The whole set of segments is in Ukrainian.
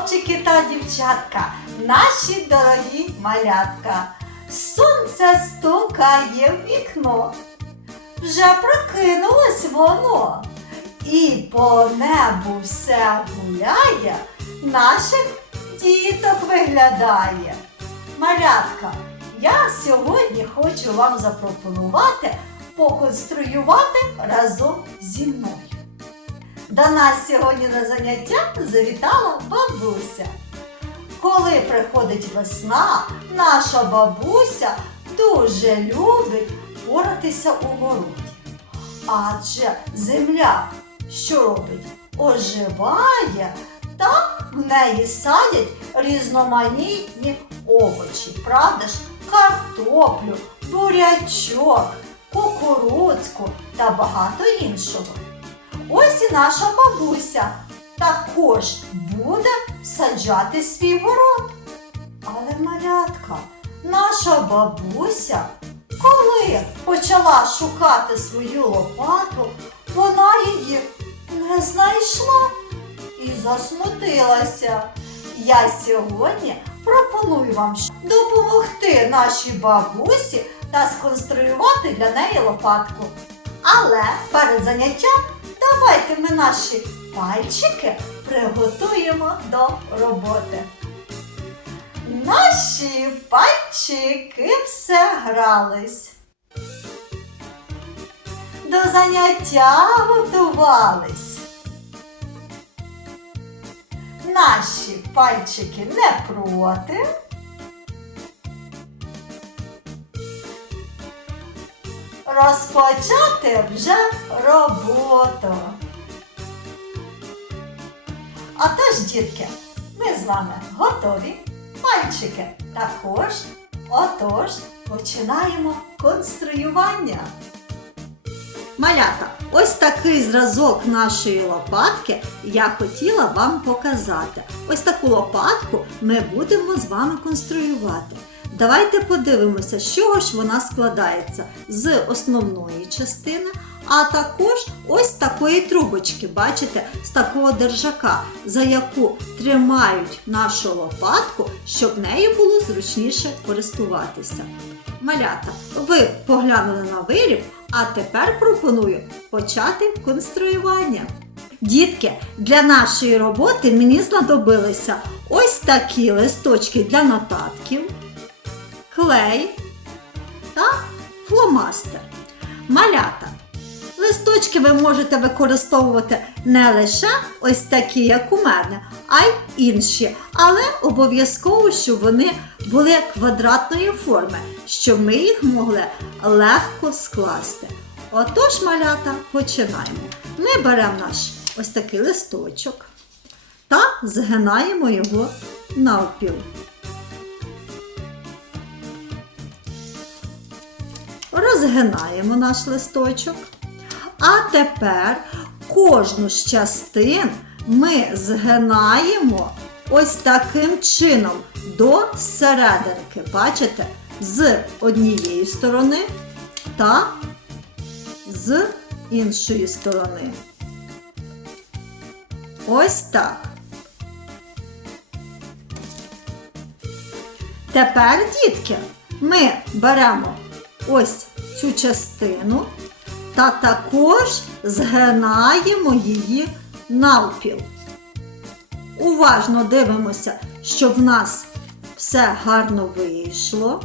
хлопчики та дівчатка, наші дорогі малятка. Сонце стукає в вікно. Вже прокинулось воно. І по небу все гуляє, наших діток виглядає. Малятка, я сьогодні хочу вам запропонувати поконструювати разом зі мною. До нас сьогодні на заняття завітала бабуся. Коли приходить весна, наша бабуся дуже любить поратися у городі. Адже земля, що робить, оживає та в неї садять різноманітні овочі, правда ж, картоплю, бурячок, кукурудзку та багато іншого. Ось і наша бабуся також буде саджати свій город. Але малятка, наша бабуся, коли почала шукати свою лопату, вона її не знайшла і засмутилася. Я сьогодні пропоную вам допомогти нашій бабусі та сконструювати для неї лопатку. Але перед заняттям давайте ми наші пальчики приготуємо до роботи. Наші пальчики все грались. До заняття готувались. Наші пальчики не проти. Розпочати вже роботу. Отож, дітки, ми з вами готові. Пальчики також. Отож, починаємо конструювання. Малята, ось такий зразок нашої лопатки я хотіла вам показати. Ось таку лопатку ми будемо з вами конструювати. Давайте подивимося, з чого ж вона складається з основної частини, а також ось такої трубочки, бачите, з такого держака, за яку тримають нашу лопатку, щоб нею було зручніше користуватися. Малята, ви поглянули на виріб, а тепер пропоную почати конструювання. Дітки, для нашої роботи мені знадобилися ось такі листочки для нотатків, клей та фломастер. Малята. Листочки ви можете використовувати не лише ось такі, як у мене, а й інші. Але обов'язково, щоб вони були квадратної форми, щоб ми їх могли легко скласти. Отож, малята, починаємо. Ми беремо наш ось такий листочок та згинаємо його навпіл. Розгинаємо наш листочок. А тепер кожну з частин ми згинаємо ось таким чином до серединки. Бачите? З однієї сторони та з іншої сторони. Ось так. Тепер, дітки, ми беремо ось цю частину та також згинаємо її навпіл. Уважно дивимося, щоб в нас все гарно вийшло.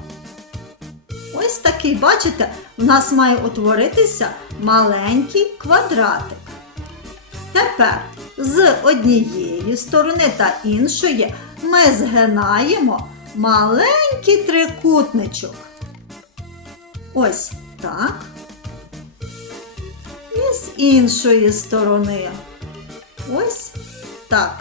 Ось такий, бачите, в нас має утворитися маленький квадратик. Тепер з однієї сторони та іншої ми згинаємо маленький трикутничок. Ось так. І з іншої сторони. Ось так.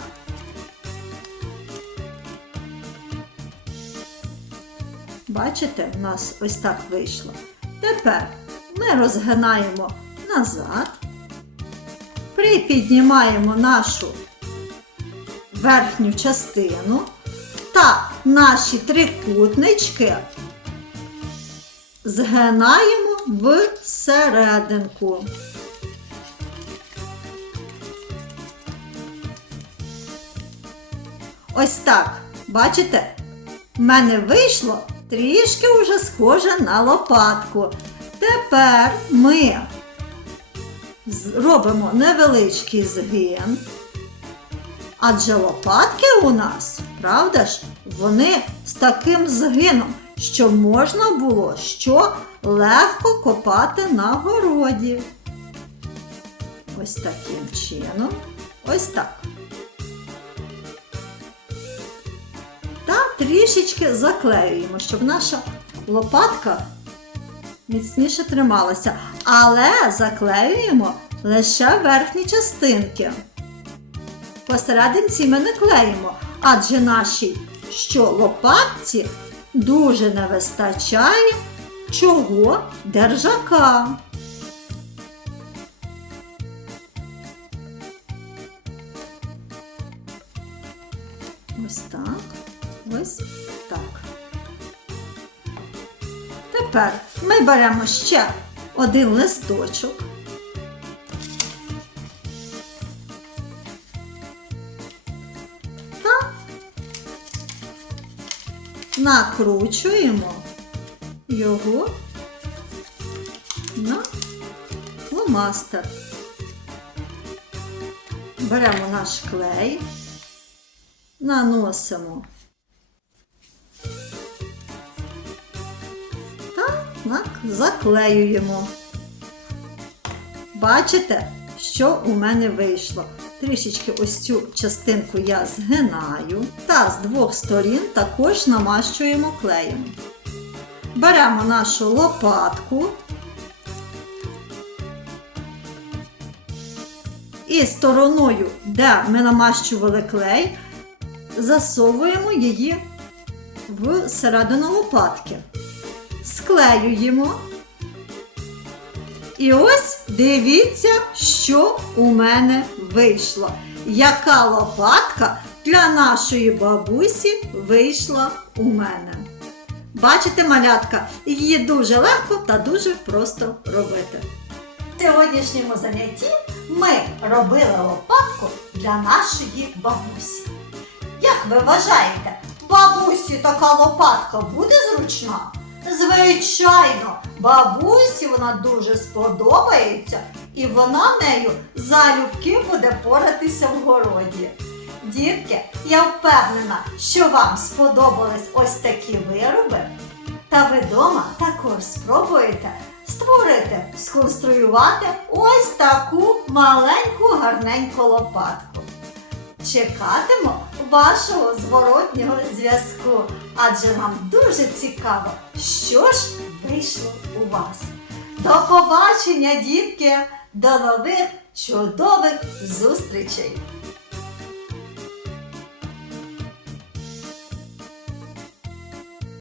Бачите, у нас ось так вийшло. Тепер ми розгинаємо назад, припіднімаємо нашу верхню частину та наші трикутнички згинаємо в серединку. Ось так. Бачите? В мене вийшло трішки вже схоже на лопатку. Тепер ми робимо невеличкий згин. Адже лопатки у нас, правда ж, вони з таким згином, що можна було що легко копати на городі. Ось таким чином. Ось так. Та трішечки заклеюємо, щоб наша лопатка міцніше трималася. Але заклеюємо лише верхні частинки. Посерединці ми не клеїмо, адже нашій що лопатці дуже не вистачає чого держака. Ось так. Ось так. Тепер ми беремо ще один листочок. Накручуємо його на фломастер. Беремо наш клей, наносимо та заклеюємо. Бачите, що у мене вийшло? Трішечки ось цю частинку я згинаю та з двох сторін також намащуємо клеєм. Беремо нашу лопатку і стороною, де ми намащували клей, засовуємо її в середину лопатки. Склеюємо. І ось дивіться, що у мене вийшло. Яка лопатка для нашої бабусі вийшла у мене. Бачите, малятка, її дуже легко та дуже просто робити. В сьогоднішньому занятті ми робили лопатку для нашої бабусі. Як ви вважаєте, бабусі така лопатка буде зручна? Звичайно, бабусі вона дуже сподобається і вона нею залюбки буде поратися в городі. Дітки, я впевнена, що вам сподобались ось такі вироби. Та ви вдома також спробуєте створити, сконструювати ось таку маленьку гарненьку лопатку. Чекатиму вашого зворотнього зв'язку, адже нам дуже цікаво, що ж вийшло у вас. До побачення, дітки! До нових чудових зустрічей!